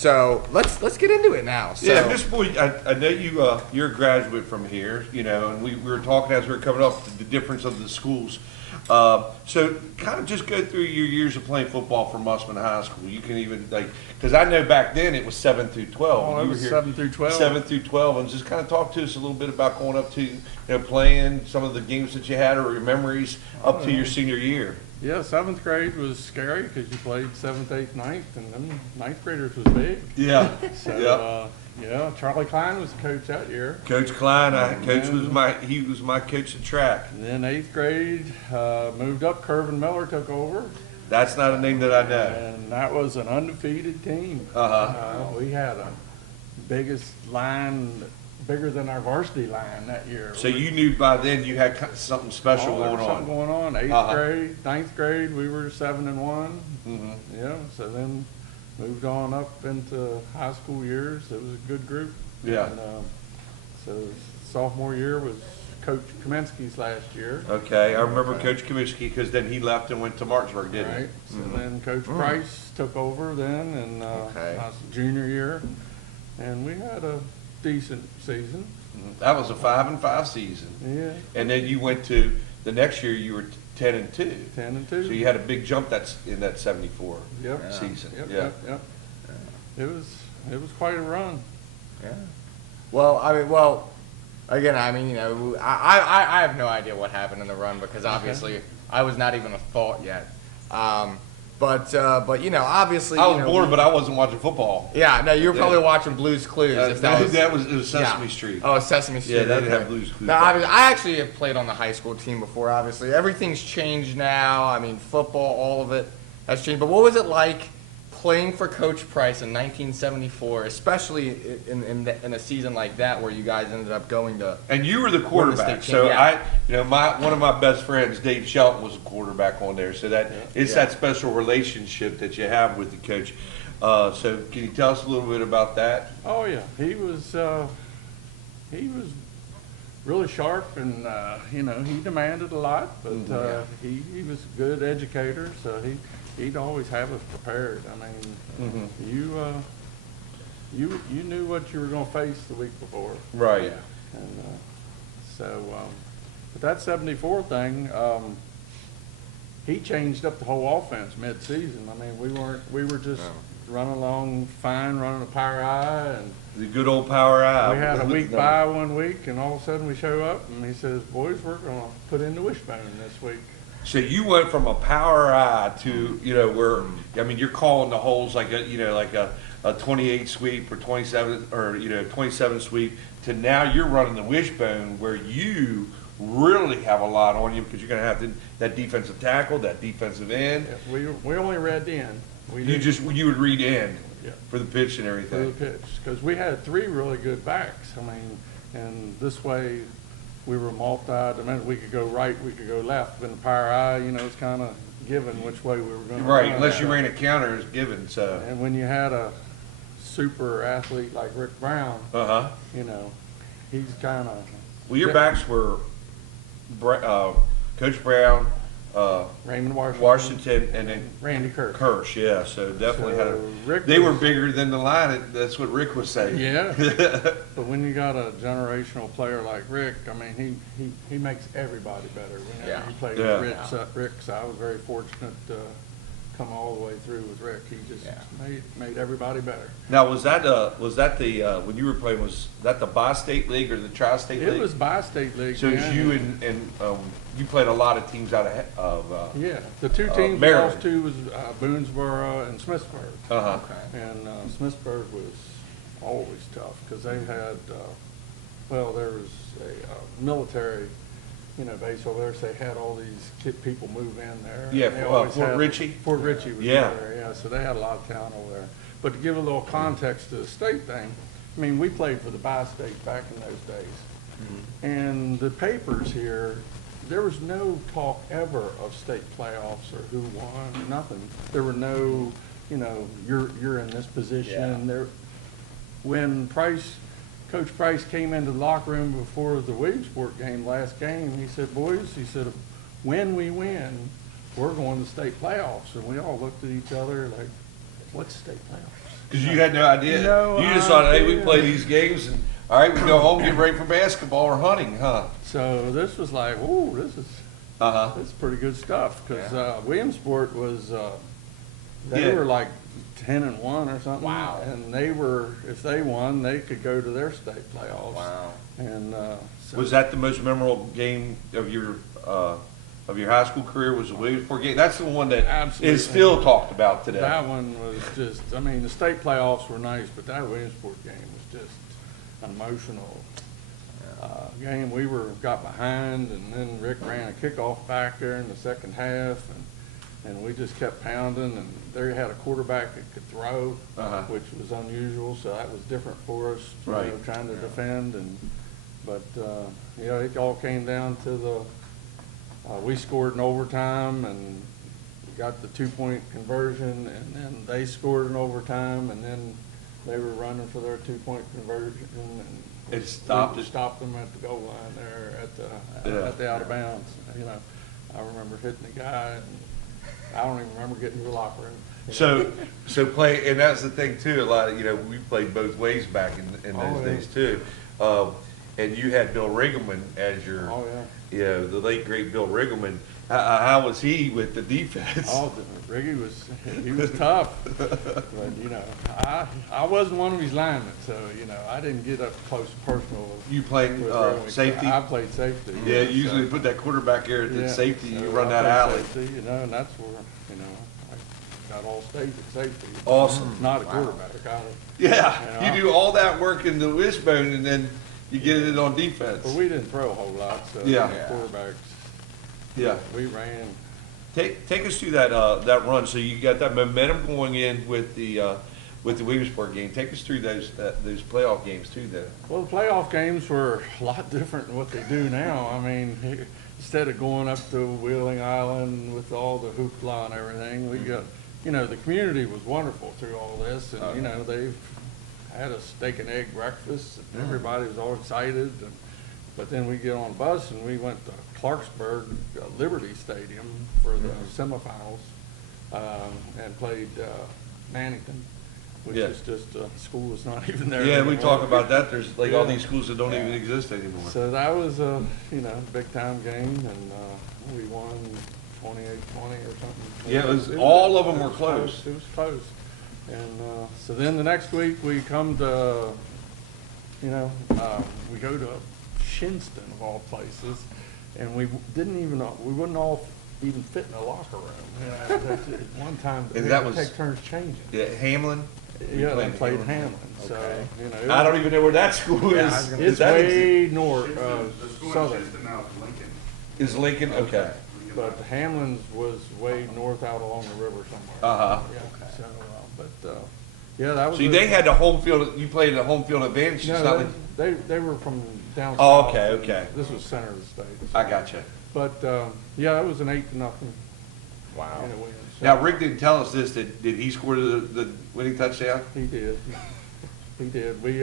So let's get into it now. So, Yeah, Miss Boyd, I know you're a graduate from here, and we were talking as we were coming up the difference of the schools. So kind of just go through your years of playing football for Musselman High School. You can even because I know back then it was 7 through 12. Oh, it was 7 through 12. 7 through 12, and just kind of talk to us a little bit about going up to playing some of the games that you had or your memories up to your senior year. Yeah, 7th grade was scary because you played 7th, 8th, 9th, and then 9th graders was big. Yeah. So, Charlie Klein was the coach that year. Coach Klein, he was my coach of track. And then 8th grade, moved up, Curvin Miller took over. That's not a name that I know. And that was an undefeated team. We had a biggest line, bigger than our varsity line that year. So you knew by then you had something special going on. Something going on. 8th grade, 9th grade, we were 7-1. Mm-hmm. Yeah, so then moved on up into high school years. It was a good group. Yeah. And, so sophomore year was Coach Kaminsky's last year. Okay, I remember Coach Kaminsky because then he left and went to Martinsburg, didn't Right. he? So then Coach Price took over then, and I was junior year, and we had a decent season. That was a 5-5 season. Yeah. And then you went to the next year. You were 10-2. 10-2. So you had a big jump in that 74 Yep. season. Yep. It was quite a run. yeah. Well, again, I have no idea what happened in the run because obviously I was not even a thought yet. But obviously I was bored, but I wasn't watching football. Yeah, no, you were probably watching Blue's Clues. If it was Sesame Street. Oh, Sesame Street. Yeah, they didn't okay. have Blue's Clues. No, I actually have played on the high school team before. Obviously, everything's changed now. I mean, football, all of it has changed. But what was it like playing for Coach Price in 1974, especially in a season like that where you guys ended up going to? And you were the quarterback, so one of my best friends, Dave Shelton, was a quarterback on there. So that that special relationship that you have with the coach. So can you tell us a little bit about that? Oh yeah, he was really sharp, and he demanded a lot, but he was a good educator, so he'd always have us prepared. I mean, you knew what you were going to face the week before. Right. And but that 74 thing, he changed up the whole offense mid-season. I mean, we were just running along fine, running a power eye, and the good old power eye. we had a week bye one week, and all of a sudden we show up, and he says, "Boys, we're going to put in the wishbone this week." So you went from a power eye to where you're calling the holes like a 28 sweep or 27 or 27 sweep to now you're running the wishbone where you really have a lot on you because you're going to have that defensive tackle, that defensive end. Yeah, we only read the end. You would read end Yeah. for the pitch and For everything. the pitch, because we had 3 really good backs. I mean, and this way we were multi-dimensional. We could go right, we could go left. In the power eye, it's kind of given which way we were going to Right, unless you ran a counter, it's given. So. And when you had a super athlete like Rick Brown, he's kind of. Well, your backs were Coach Brown, Raymond Washington, and then Randy Kirsch. Kirsch, yeah. So definitely Rick they were bigger than the line. That's what Rick was saying. Yeah. But when you got a generational player like Rick, I mean, he makes everybody better. Whenever you play with Rick, so I was very fortunate to come all the way through with Rick. He just made everybody better. Now, was that the when you were playing, was that the bi-state league or the tri-state league? It was bi-state league. So it was you and you played a lot of teams out of the 2 teams we lost to was Boonesboro and Smithsburg. Okay. And Smithsburg was always tough because they had there was a military base over there, so they had all these people move in there. Yeah, Fort Ritchie? Fort Ritchie was there, so they had a lot of talent over there. But to give a little context to the state thing, I mean, we played for the bi-state back in those days. Mm-hmm. And the papers here, there was no talk ever of state playoffs or who won, nothing. There were no, you're in this position. There, when Coach Price came into the locker room before the Williamsport game, last game, he said, "Boys," he said, "when we win, we're going to state playoffs." And we all looked at each other like, "What's state playoffs?" Because you had no idea. No You just thought, hey, we idea. play these games, and all right, we go home, get ready for basketball or hunting, huh? So this was like, ooh, Uh-huh. this is pretty good stuff, because Williamsport was, they Yeah. were like 10-1 or something. Wow. And they were, if they won, they could go to their state playoffs. Wow. And, so. Was that the most memorable game of your high school career? Was the Williamsport game? That's the one that Absolutely. is still talked about today. That one was just, I mean, the state playoffs were nice, but that Williamsport game was just an emotional game. We got behind, and then Rick ran a kickoff back there in the second half, and we just kept pounding, and they had a quarterback that could throw, Uh-huh. which was unusual, so that was different for us, you Right. know, trying to defend, but you know, it all came down to we scored in overtime and got the 2-point conversion, and then they scored in overtime, and then they were running for their 2-point conversion, and It stopped we it. stopped them at the goal line there Yeah. at the out of bounds. You know, I remember hitting the guy, and I don't even remember getting to the locker room. So play, and that's the thing too. A lot of we played both ways back in those Oh, yeah. days too. And you had Bill Riggleman as your, Oh, yeah. the late great Bill Riggleman. How was he with the defense? Oh, Riggy he was tough, but you know, I wasn't one of his linemen, so you know, I didn't get up close and personal. You played with Riggleman. safety. I played safety. Yeah, so- usually put that quarterback there at the yeah, safety. so You run I that played alley. Safety, you know, and that's where I got all stage at safety. Awesome. Not a Wow. quarterback. Yeah, You know, you do all that work in the wishbone, and then you get it on defense. But we didn't throw a whole lot, so Yeah. the quarterbacks. Yeah. We ran. Take us through that run. So you got that momentum going in with the Williamsport game. Take us through those playoff games too. Then. Well, the playoff games were a lot different than what they do now. I mean, instead of going up to Wheeling Island with all the hoopla and everything, we got, you know, the community was wonderful through all this, and you know, they've had a steak and egg breakfast, and everybody was all excited. But then we get on a bus and we went to Clarksburg, Liberty Stadium for the semifinals, and played Mannington, which Yeah. is just a school that's not even there Yeah, we anymore. talk about that. There's like all Yeah. these schools that don't even exist anymore. So that was a, you know, big time game, and we won 28-20 or something. Yeah, all of them it were was close. It was close. And so then the next week we come to, you know, we go to Shinston of all places, and we wouldn't all even fit in a locker room. You know, at one time, And we that had to was- take turns changing. Yeah, Hamlin. Yeah, they played played Hamlin. Hamlin, so, Okay. you know. I don't even know where that school Yeah, I is. was gonna- Is It's that way north The of school in southern, Houston now is Lincoln. Is Lincoln? Okay. but Hamlin's was way north out along the river somewhere. Uh-huh. Yeah, so, yeah, that was. See, they had the home field. You played the home field advantage. It's not No, like- they were from down Oh, south. okay, and okay. This was center of the state. I gotcha. But, yeah, it was an 8-0 Wow. in a win. So Now, Rick didn't tell us this. Did he score the winning touchdown? He did. He did. We,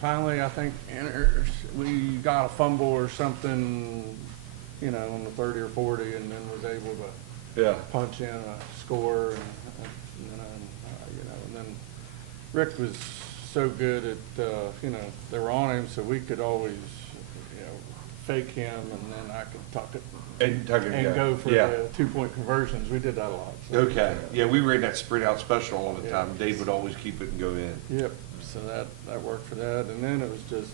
finally, I think, we got a fumble or something, you know, on the 30 or 40, and then was able to Yeah. punch in a score, and you know, and then Rick was so good at, you know, they were on him, so we could always, you know, fake him, and then I could tuck it And Tucker. and go for Yeah. the 2-point conversions. We did that a lot. So. Okay. Yeah, we ran that sprint out special all the Yeah. time. Dave would always keep it and go in. Yep, so that worked for that, and then it was just,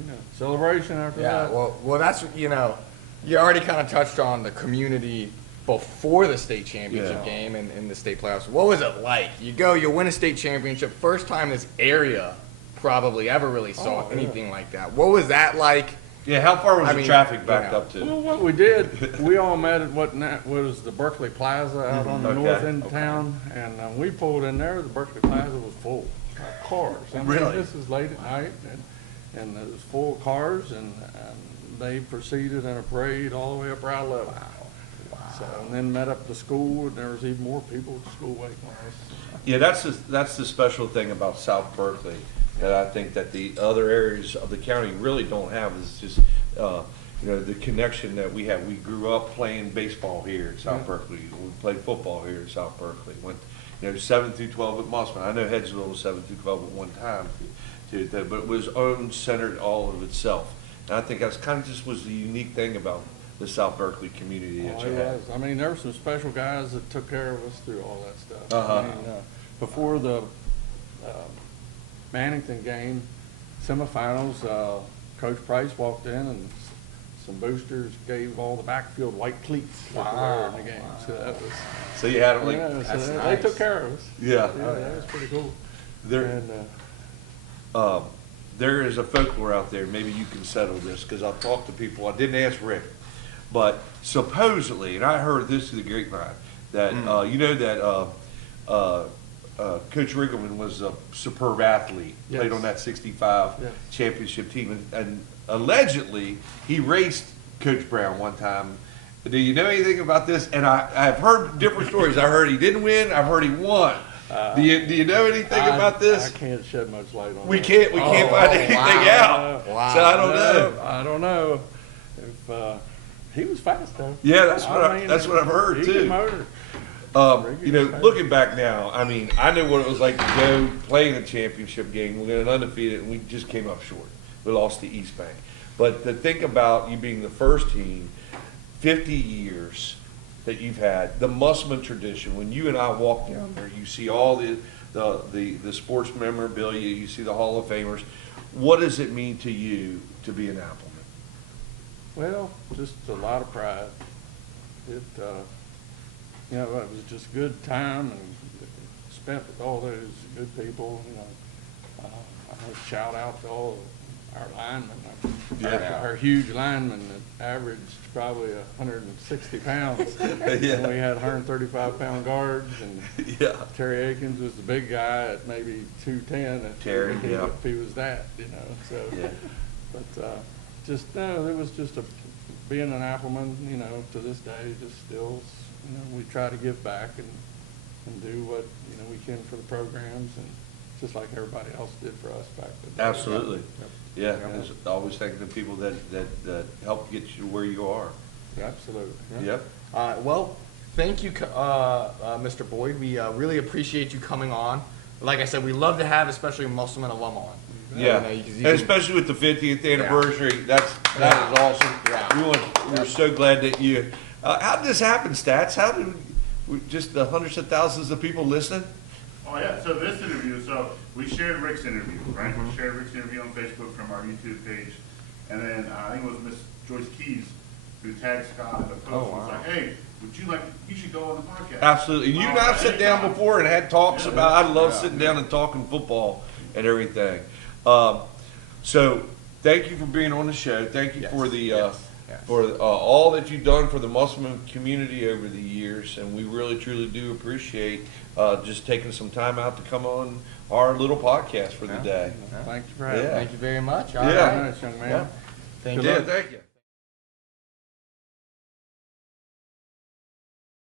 you know, celebration after Yeah, that. well, that's, you know, you already kind of touched on the community before the state championship Yeah. game and in the state playoffs. What was it like? You go, you win a state championship, first time this area probably ever really saw Oh, yeah. anything like that. What was that like? Yeah, how far was I the mean, traffic backed you know. up to? Well, what we did, we all met at what was the Berkeley Plaza out on the Okay, north end of okay. town, and we pulled in there, the Berkeley Plaza was full of cars. I mean, Really? this is late at night, and it was full of cars, and they proceeded in a parade all the way up Route 11. So, and then met up at the school, and there was even more people at the school waiting on us. Yeah, that's the special thing about South Berkeley that I think that the other areas of the county really don't have is just, you know, the connection that we have. We grew up playing baseball here in South Yeah. Berkeley. We played football here in South Berkeley. Went, 7 through 12 at Musselman. I know Hedgesville was 7 through 12 at one time, but it was owned, centered all of itself. And I think that's kind of just was the unique thing about the South Berkeley community that Oh, you it had. was. I mean, there were some special guys that took care of us through all that stuff. Uh-huh. I mean, before the Mannington game semifinals, Coach Price walked in and some boosters gave all the backfield white cleats that they wear in the game. So that was, So you had like, yeah, so that's they nice. took care of us. yeah. Yeah, that was pretty cool. There, And, there is a folklore out there, maybe you can settle this, because I've talked to people, I didn't ask Rick, but supposedly, and I heard this through the grapevine, that, you know that Coach Riggleman was a superb athlete, played Yes. on that 65 Yes. championship team, and allegedly, he raced Coach Brown one time. Do you know anything about this? And I've heard different stories. I heard he didn't win, I've heard he won. Do you know anything about this? I can't shed much light on We that. can't find anything wow. out. Wow. So I don't know. I don't know. If he was fast though. Yeah, that's what mean, that's what I've heard he too. could motor. Looking back now, I mean, I know what it was like to go play in a championship game. We got undefeated, and we just came up short. We lost to East Bank. But to think about you being the first team, 50 years that you've had, the Musselman tradition. When you and I walk down there, you see all the sports memorabilia. You see the Hall of Famers. What does it mean to you to be an Appleman? Well, just a lot of pride. It, it was just a good time and spent with all those good people. I want to shout out to all our linemen. Our huge linemen that averaged probably 160 pounds. Yeah. And we had 135-pound guards, and Yeah. Terry Akins was the big guy at maybe 210. Terry, yeah. If he was that, so. Yeah. But it was just being an Appleman, to this day, just still, we try to give back and do what, we can for the programs, and just like everybody else did for us back then. Absolutely. Yep. Yeah, Yeah. there's always thanking the people that help get you where you are. Absolutely. Yeah. Yep. Well, thank you, Mr. Boyd. We really appreciate you coming on. Like I said, we love to have especially Musselman alum on. Yeah, You and can- especially with the 50th anniversary, that is awesome. Yeah. We're so glad that you. How did this happen, Stats? How did just the hundreds of thousands of people listening? Oh yeah, so this interview, we shared Rick's interview, right? We shared Rick's interview on Facebook from our YouTube page. And then I think it was Miss Joyce Keys who tagged Scott in the post and was like, hey, you should go on the podcast. Absolutely. You and I've sat down before and had talks about, I love Yeah. sitting down and talking football and everything. So thank you for being on the show. Thank you Yes, for the, yes. for all that you've done for the Musselman community over the years. And we really, truly do appreciate, just taking some time out to come on our little podcast for the day. Thank you for having me. Yeah. Thank you very much. All Yeah. right. Nice, young man. Yeah. Thank Yeah, you. thank you.